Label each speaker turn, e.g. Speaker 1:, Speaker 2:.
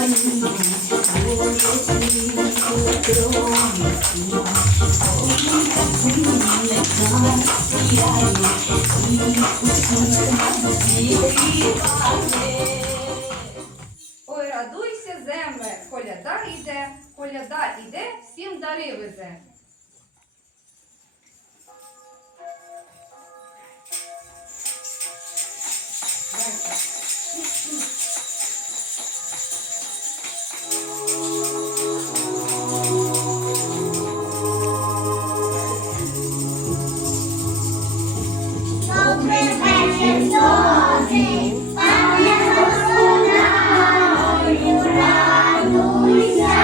Speaker 1: Ой, радуйся, земле, коляда йде, коляда йде, всім дари везе. сльози, пам'ять Господа, радуйся.